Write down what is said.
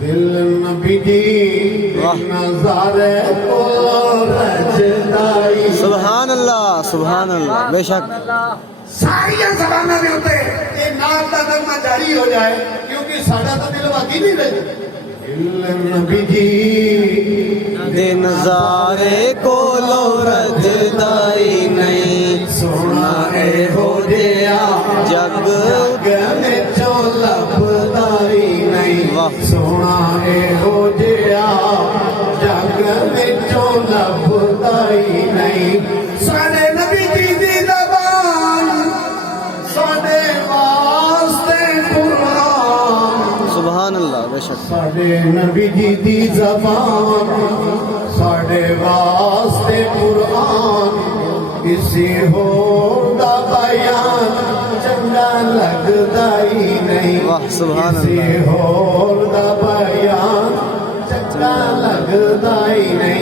دل نبی دی نظارے کو رجدائی سبحان اللہ بے شک ساری زبانوں کے اوپر یہ نعت کا نغمہ جاری ہو جائے کیونکہ ساڈا تو دل باقی نہیں رہے دل نبی دے نظارے کو لو رجدائی نہیں سونا اے ہو جیا جگ میں چو لبدائی نہیں واہ سونا اے ہو جیا جگ میں چو لبدائی نہیں ساڈے نبی جی دی زبان ساڈے واسطے قرآن سبحان اللہ بے شک ساڈے نبی جی دی زبان ساڈے واسطے قرآن کسی ہور دا بیان چنگا لگدا ہی نہیں واہ سبحان کسی اللہ ہور دا بیان چنگا لگدا ہی نہیں